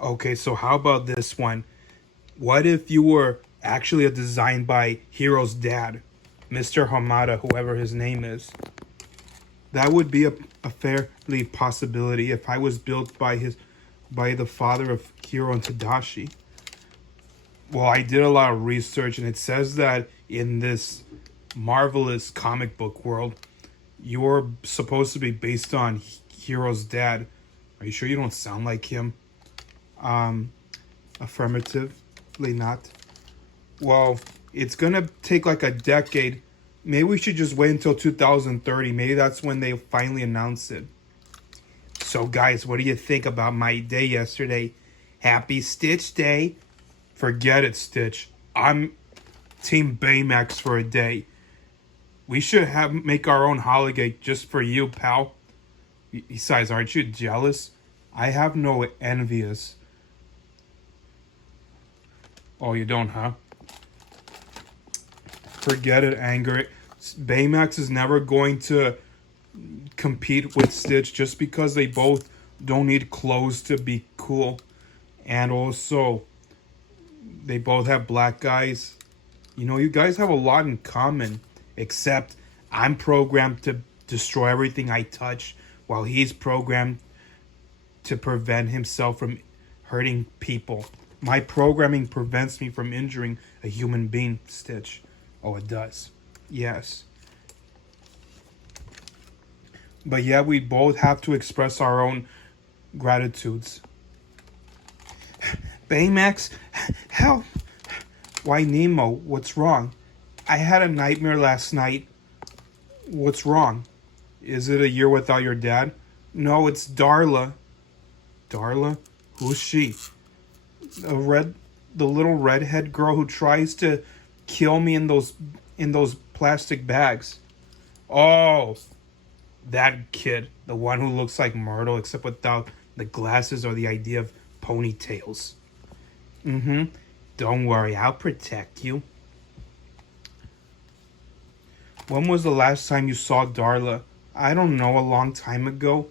Okay, so how about this one? What if you were actually a design by Hero's dad, Mr. Hamada, whoever his name is? That would be a fairly possibility if I was built by the father of Hiro and Tadashi. Well, I did a lot of research and it says that in this marvelous comic book world, you're supposed to be based on Hero's dad. Are you sure you don't sound like him? Um, Affirmatively not. Well, it's gonna take like a decade. Maybe we should just wait until 2030. Maybe that's when they finally announce it. So, guys, what do you think about my day yesterday? Happy Stitch Day. Forget it, Stitch. I'm Team Baymax for a day. We should have make our own holiday just for you, pal. Besides, aren't you jealous? I have no envious. Oh, you don't, huh? Forget it, Anger. Baymax is never going to compete with Stitch just because they both don't need clothes to be cool. And also, they both have black eyes. You know, you guys have a lot in common, except I'm programmed to destroy everything I touch, while he's programmed to prevent himself from hurting people. My programming prevents me from injuring a human being, Stitch. Oh, it does. Yes. But yeah, we both have to express our own gratitudes. Baymax, help! Why, Nemo? What's wrong? I had a nightmare last night. What's wrong? Is it a year without your dad? No, it's Darla. Darla? Who's she? The little redhead girl who tries to kill me in those plastic bags. Oh, that kid, the one who looks like Myrtle except without the glasses or the idea of ponytails. Mm-hmm. Don't worry, I'll protect you. When was the last time you saw Darla? I don't know, a long time ago.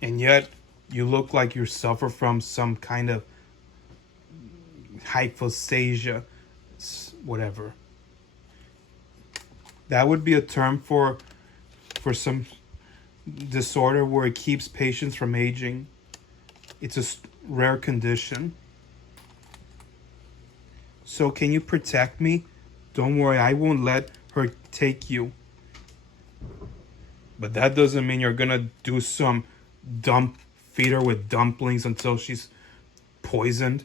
And yet, you look like you suffer from some kind of hypophagia, whatever. That would be a term for some disorder where it keeps patients from aging. It's a rare condition. So can you protect me? Don't worry, I won't let her take you. But that doesn't mean you're gonna do some feed her with dumplings until she's poisoned.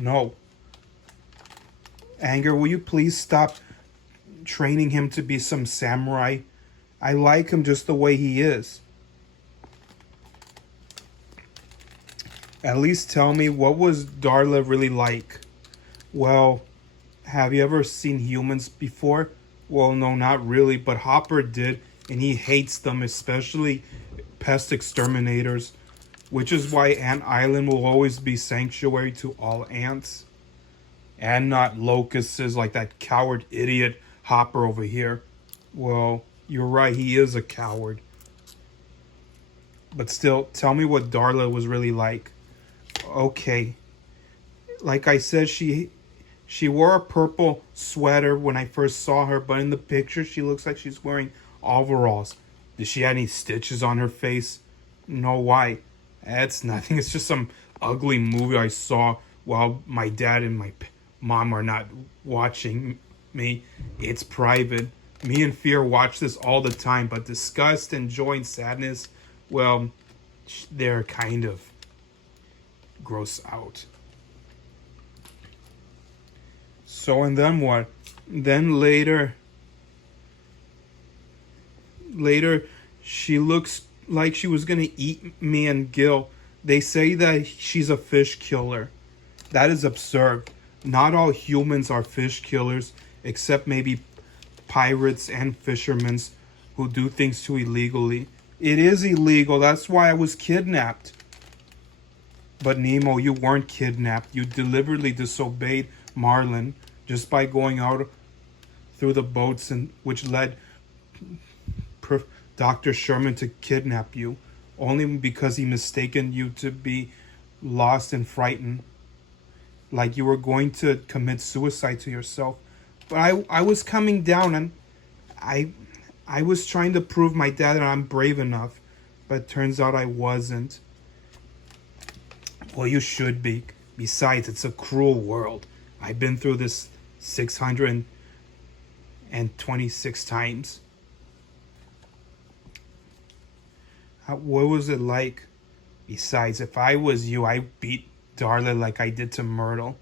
No. Anger, will you please stop training him to be some samurai? I like him just the way he is. At least tell me, what was Darla really like? Well, have you ever seen humans before? Well, no, not really, but Hopper did, and he hates them, especially pest exterminators, which is why Ant Island will always be sanctuary to all ants, and not locusts like that coward idiot Hopper over here. Well, you're right, he is a coward. But still, tell me what Darla was really like. Okay. Like I said, she wore a purple sweater when I first saw her, but in the picture she looks like she's wearing overalls. Did she have any stitches on her face? No, why? It's nothing. It's just some ugly movie I saw while my dad and my mom are not watching me. It's private. Me and Fear watch this all the time, but disgust and joy and sadness, well, they're kind of gross out. So, and then what? Then later, she looks like she was gonna eat me and Gil. They say that she's a fish killer. That is absurd. Not all humans are fish killers, except maybe pirates and fishermen who do things too illegally. It is illegal. That's why I was kidnapped. But Nemo, you weren't kidnapped. You deliberately disobeyed Marlin just by going out through the boats, and which led Dr. Sherman to kidnap you, only because he mistaken you to be lost and frightened, like you were going to commit suicide to yourself. But I was coming down, and I I was trying to prove my dad that I'm brave enough, but it turns out I wasn't. Well, you should be. Besides, it's a cruel world. I've been through this 626 times. What was it like? Besides, if I was you, I beat Darla like I did to Myrtle.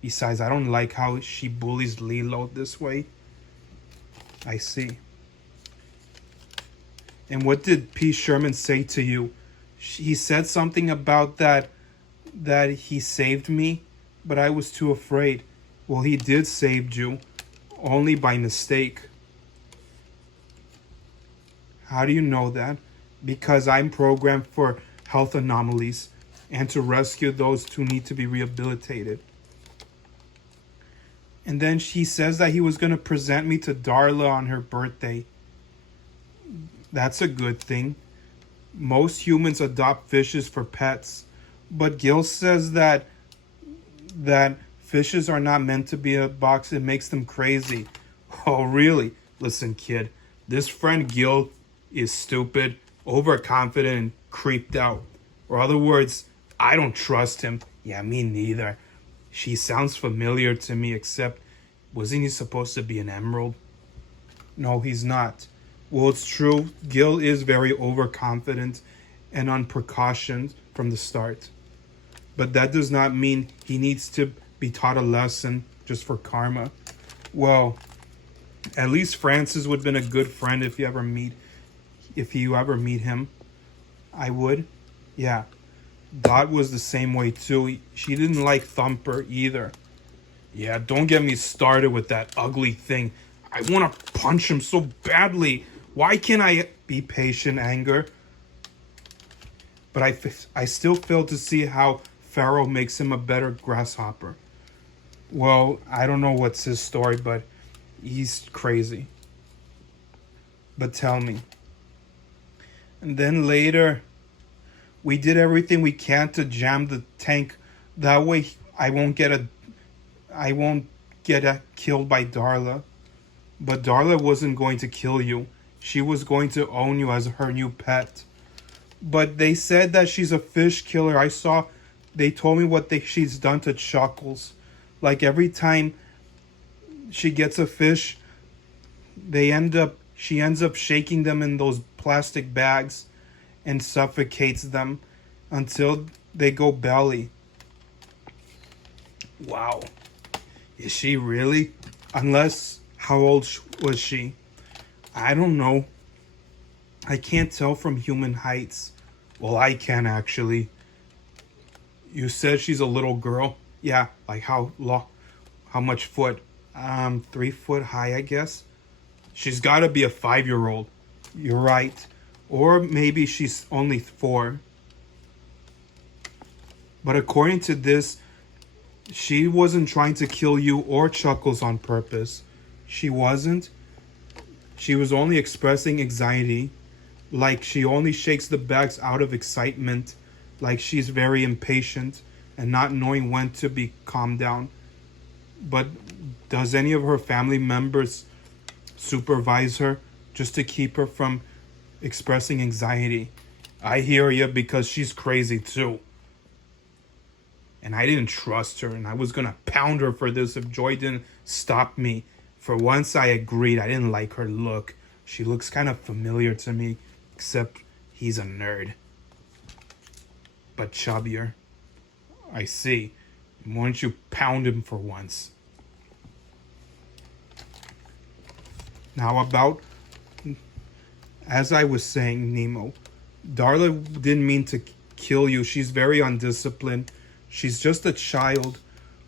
Besides, I don't like how she bullies Lilo this way. I see. And what did P. Sherman say to you? He said something about that he saved me, but I was too afraid. Well, he did save you, only by mistake. How do you know that? Because I'm programmed for health anomalies and to rescue those who need to be rehabilitated. And then she says that he was going to present me to Darla on her birthday. That's a good thing. Most humans adopt fishes for pets, but Gil says that fishes are not meant to be in a box. It makes them crazy. Oh, really? Listen, kid, this friend Gil is stupid, overconfident, and creeped out. Or other words, I don't trust him. Yeah, me neither. She sounds familiar to me, except wasn't he supposed to be an emerald? No, he's not. Well, it's true. Gil is very overconfident and on precautions from the start. But that does not mean he needs to be taught a lesson just for karma. Well, at least Francis would have been a good friend if you ever meet him. I would. Yeah. Dot was the same way too. She didn't like Thumper either. Yeah, don't get me started with that ugly thing. I want to punch him so badly. Why can't I be patient, Anger? But I still fail to see how Pharaoh makes him a better grasshopper. Well, I don't know what's his story, but he's crazy. But tell me. And then later, we did everything we can to jam the tank. That way I won't get killed by Darla. But Darla wasn't going to kill you. She was going to own you as her new pet. But they said that she's a fish killer. They told me what she's done to Chuckles. Like every time she gets a fish, she ends up shaking them in those plastic bags and suffocates them until they go belly. Wow. Is she really? Unless, how old was she? I don't know. I can't tell from human heights. Well, I can actually. You said she's a little girl? Yeah, like how much foot? 3 foot high, I guess. She's got to be a 5-year-old. You're right. Or maybe she's only 4. But according to this, she wasn't trying to kill you or Chuckles on purpose. She wasn't. She was only expressing anxiety. Like she only shakes the bags out of excitement. Like she's very impatient and not knowing when to be calmed down. But does any of her family members supervise her just to keep her from expressing anxiety? I hear you, because she's crazy too. And I didn't trust her, and I was gonna pound her for this if Joy didn't stop me. For once I agreed. I didn't like her look. She looks kind of familiar to me, except he's a nerd. But chubbier. I see. Why don't you pound him for once? Now about, as I was saying, Nemo, Darla didn't mean to kill you. She's very undisciplined. She's just a child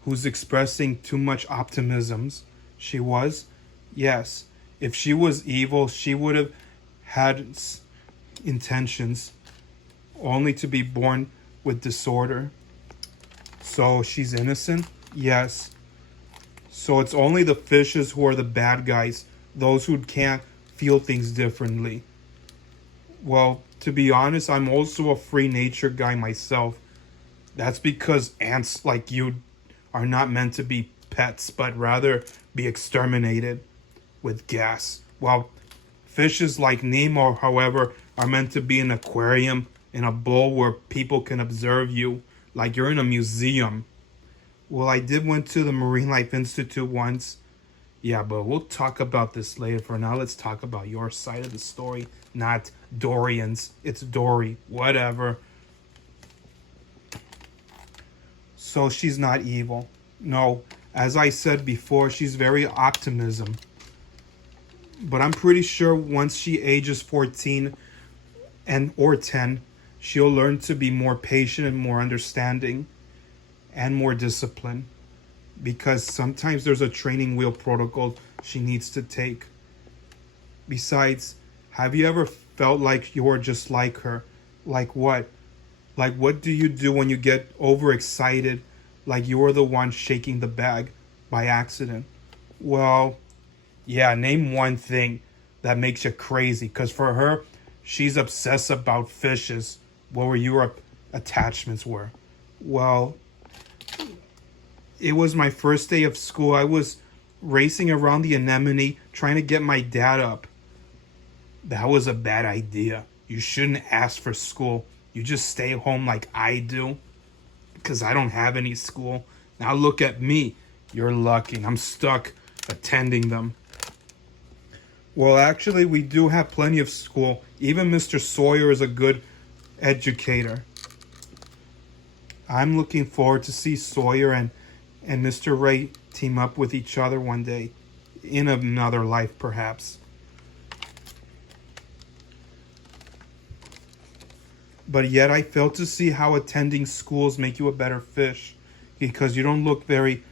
who's expressing too much optimisms. She was? Yes. If she was evil, she would have had intentions, only to be born with disorder. So she's innocent? Yes. So it's only the fishes who are the bad guys, those who can't feel things differently. Well, to be honest, I'm also a free nature guy myself. That's because ants like you are not meant to be pets, but rather be exterminated with gas. While fishes like Nemo, however, are meant to be in an aquarium, in a bowl where people can observe you, like you're in a museum. Well, I did went to the Marine Life Institute once. Yeah, but we'll talk about this later. For now, let's talk about your side of the story, not Dorian's. It's Dory, whatever. So she's not evil. No, as I said before, she's very optimism. But I'm pretty sure once she ages 14 and or 10, she'll learn to be more patient and more understanding and more disciplined, because sometimes there's a training wheel protocol she needs to take. Besides, have you ever felt like you're just like her? Like what? Like what do you do when you get overexcited, like you're the one shaking the bag by accident? Well, yeah, name one thing that makes you crazy. Because for her, she's obsessed about fishes. What were your attachments were? Well, it was my first day of school. I was racing around the anemone trying to get my dad up. That was a bad idea. You shouldn't ask for school. You just stay home like I do, because I don't have any school. Now look at me. You're lucky. I'm stuck attending them. Well, actually, we do have plenty of school. Even Mr. Sawyer is a good educator. I'm looking forward to see Sawyer and Mr. Ray team up with each other one day. In another life, perhaps. But yet I fail to see how attending schools make you a better fish, because you don't look very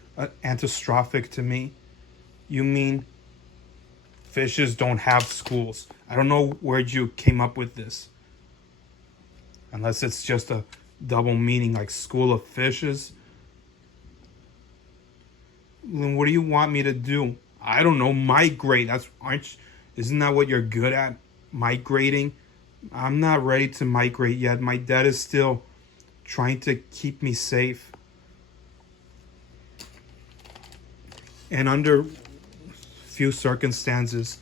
antistrophic to me. You mean fishes don't have schools? I don't know where you came up with this. Unless it's just a double meaning, like school of fishes. Then what do you want me to do? I don't know, migrate. Isn't that what you're good at? Migrating? I'm not ready to migrate yet. My dad is still trying to keep me safe. And under few circumstances,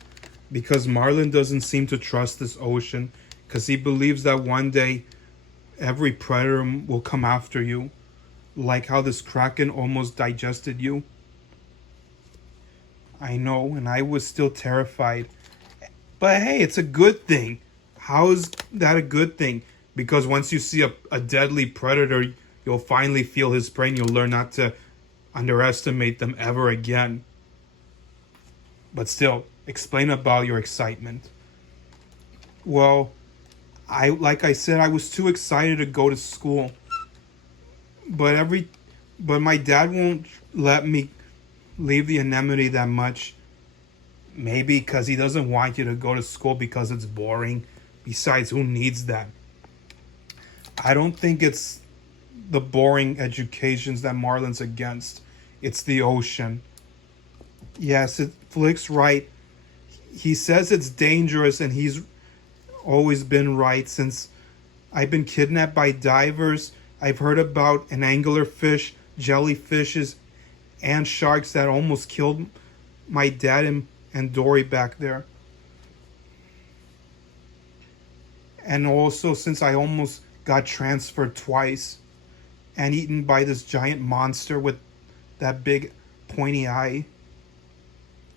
because Marlin doesn't seem to trust this ocean, because he believes that one day every predator will come after you, like how this kraken almost digested you. I know, and I was still terrified. But hey, it's a good thing. How is that a good thing? Because once you see a deadly predator, you'll finally feel his prey and you'll learn not to underestimate them ever again. But still, explain about your excitement. Well, like I said, I was too excited to go to school. But my dad won't let me leave the anemone that much. Maybe because he doesn't want you to go to school because it's boring. Besides, who needs that? I don't think it's the boring educations that Marlin's against. It's the ocean. Yes, Flick's right. He says it's dangerous, and he's always been right. Since I've been kidnapped by divers, I've heard about an anglerfish, jellyfishes, and sharks that almost killed my dad and Dory back there. And also, since I almost got transferred twice and eaten by this giant monster with that big pointy eye.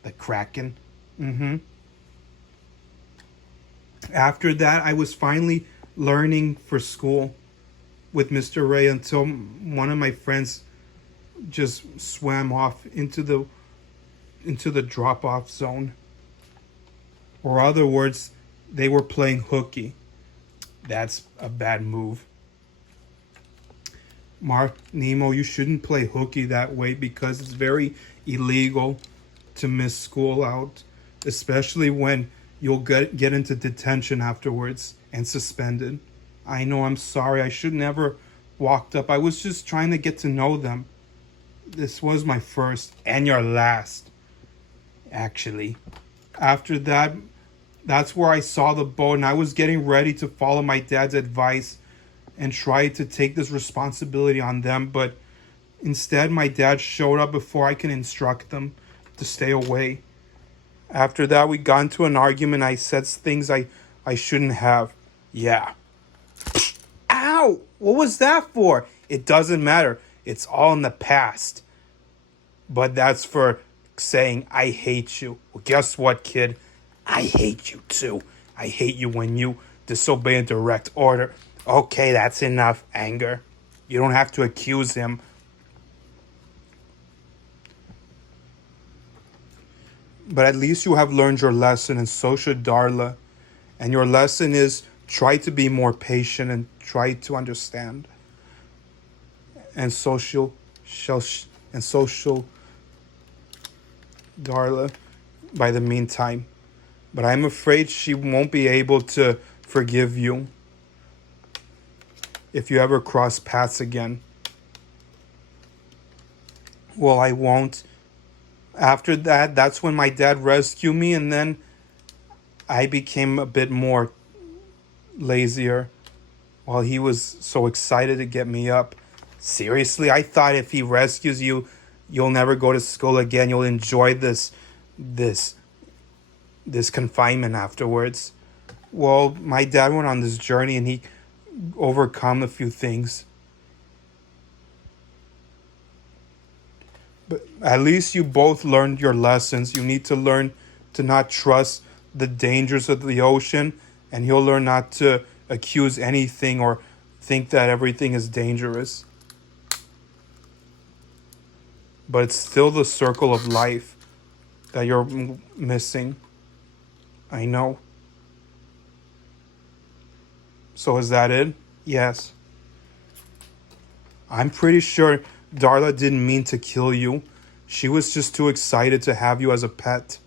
The Kraken. After that, I was finally learning for school with Mr. Ray until one of my friends just swam off into the drop-off zone. Or other words, they were playing hooky. That's a bad move. Nemo, you shouldn't play hooky that way because it's very illegal to miss school out, especially when you'll get into detention afterwards and suspended. I know, I'm sorry. I should never walked up. I was just trying to get to know them. This was my first and your last, actually. After that, that's where I saw the boat, and I was getting ready to follow my dad's advice and tried to take this responsibility on them, but instead my dad showed up before I can instruct them to stay away. After that, we got into an argument. I said things I shouldn't have. Yeah. Ow! What was that for? It doesn't matter. It's all in the past. But that's for saying, I hate you. Well, guess what, kid? I hate you too. I hate you when you disobey a direct order. Okay, that's enough anger. You don't have to accuse him. But at least you have learned your lesson, and so should Darla. And your lesson is try to be more patient and try to understand. And social, and social Darla by the meantime. But I'm afraid she won't be able to forgive you if you ever cross paths again. Well, I won't. After that, that's when my dad rescued me, and then I became a bit more lazier while he was so excited to get me up. Seriously, I thought if he rescues you, you'll never go to school again. You'll enjoy this confinement afterwards. Well, my dad went on this journey and he overcome a few things. But at least you both learned your lessons. You need to learn to not trust the dangers of the ocean, and you'll learn not to accuse anything or think that everything is dangerous. But it's still the circle of life that you're missing. I know. So is that it? Yes. I'm pretty sure Darla didn't mean to kill you. She was just too excited to have you as a pet.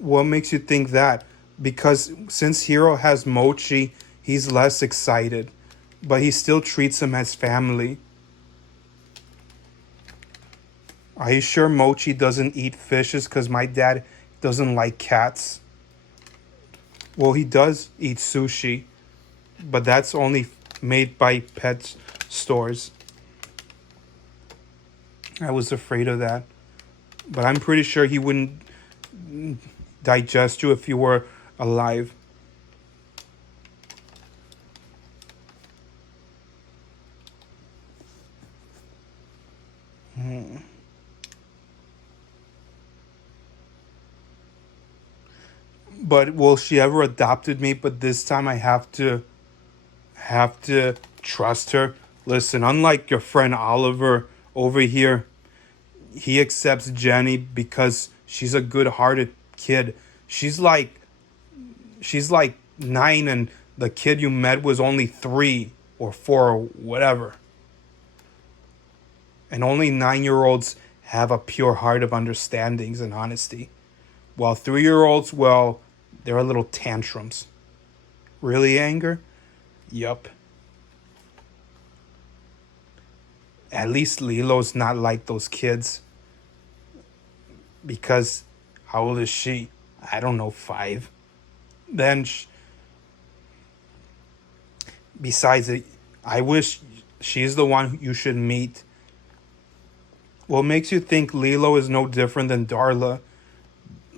What makes you think that? Because since Hiro has Mochi, he's less excited. But he still treats him as family. Are you sure Mochi doesn't eat fishes? Because my dad doesn't like cats. Well, he does eat sushi, but that's only made by pet stores. I was afraid of that. But I'm pretty sure he wouldn't digest you if you were alive. But will she ever adopted me? But this time I have to trust her. Listen, unlike your friend Oliver over here, he accepts Jenny because she's a good-hearted kid. She's like 9 and the kid you met was only 3 or 4 or whatever. And only 9-year-olds have a pure heart of understandings and honesty. While 3-year-olds, well, they're a little tantrums. Really, anger? Yup. At least Lilo's not like those kids. Because, how old is she? I don't know, 5. Then, besides it, I wish she's the one you should meet. What makes you think Lilo is no different than Darla?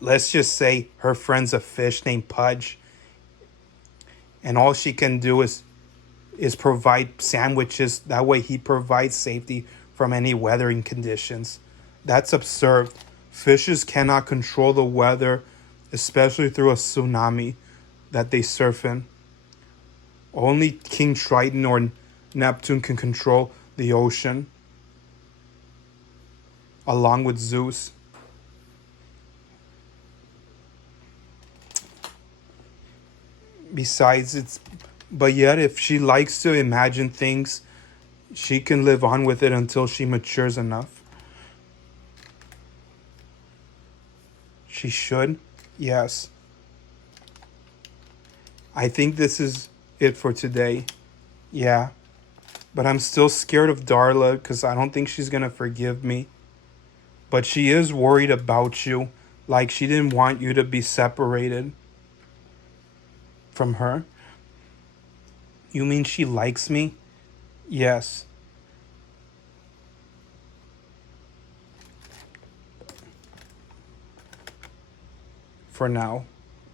Let's just say her friend's a fish named Pudge. And all she can do is provide sandwiches. That way he provides safety from any weathering conditions. That's absurd. Fishes cannot control the weather, especially through a tsunami that they surf in. Only King Triton or Neptune can control the ocean, along with Zeus. But yet if she likes to imagine things, she can live on with it until she matures enough. She should? Yes. I think this is it for today. Yeah. But I'm still scared of Darla because I don't think she's going to forgive me. But she is worried about you. Like she didn't want you to be separated from her. You mean she likes me? Yes. For now.